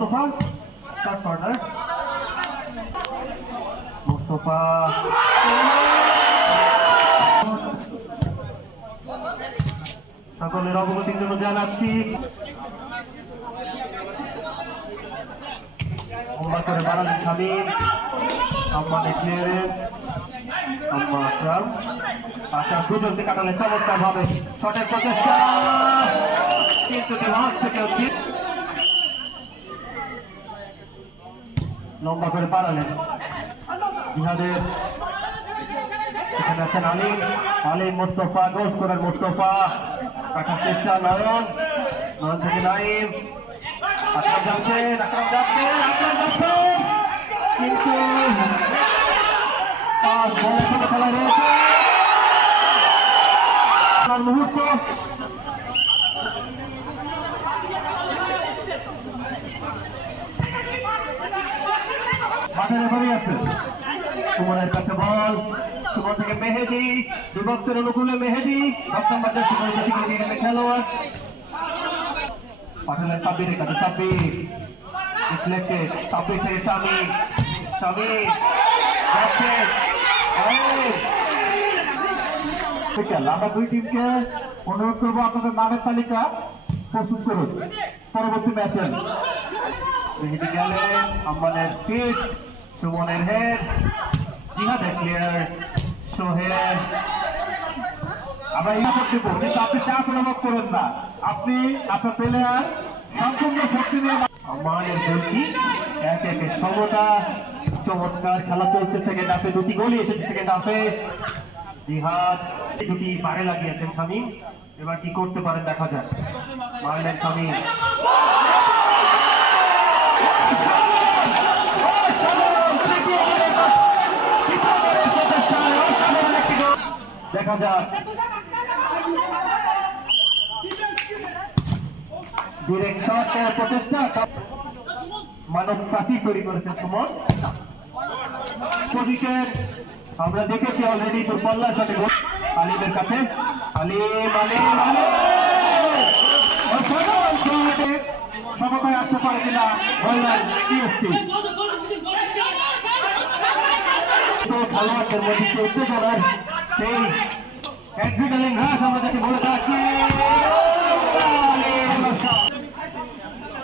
Mustafa short corner Mustafa সকলের অবগতির জন্য জানাচ্ছি লম্বা করে বাড়ালেন শামীম সম্মানের প্লেয়ারের দুজনকে কাটালে চমৎকার ভাবে শটের প্রচেষ্টা কিন্তু ডিভাস থেকে উচিত লম্বা করে বাড়ালেন জিহাদের এখানে আছেন আলিম মুস্তফা গোল করার মুস্তফা কাটার চেষ্টা নয়ন থেকে নাইম আকরাম যাচ্ছেন কিন্তু খেলা রয়েছে মুহূর্ত মাঠে রেফারি আছে সুমনের কাছে বল সুমন থেকে মেহেদি বিভক্তের অনুকূলে মেহেদি খেলোয়াড় পাঠালেন সাব্বিরের কাছে সাব্বির সাব্বির থেকে স্বামী আমরা দুই টিমকে অনুরোধ করবো আপনাদের নামের তালিকা প্রস্তুত করুন পরবর্তী ম্যাচে মেহেদি গেলেন আম্মানের ফিট সুমনের হেড জিহাদের প্লেয়ার সোহেল আমরা এই করতে কিন্তু আপনি চাপ অনুভব করেন না আপনি আপনার প্লেয়ার সম্পূর্ণ শক্তি নিয়ে আমাদের গোলটি এক একে সমতা চমৎকার খেলা চলছে সেকেন্ড হাফে দুটি গোলই এসেছে সেকেন্ড হাফে জিহাদ দুটি পারে লাগিয়েছেন শামীম এবার কি করতে পারেন দেখা যাক মারলেন শামীম দেখা যাক ডিরেক্ট শট প্রচেষ্টা মানব প্রাচীর তৈরি করেছেন সুমন পজিশন আমরা দেখেছি অলরেডি দুর্বল্লা শটে গোল আলিমের কাছে সমতায় আসতে পারে কিনা বললেন টিএসসি খেলোয়াড়দের মধ্যে উত্তেজনার সেই অ্যাড্রিনালিন হ্রাস আমাদেরকে বলে থাকে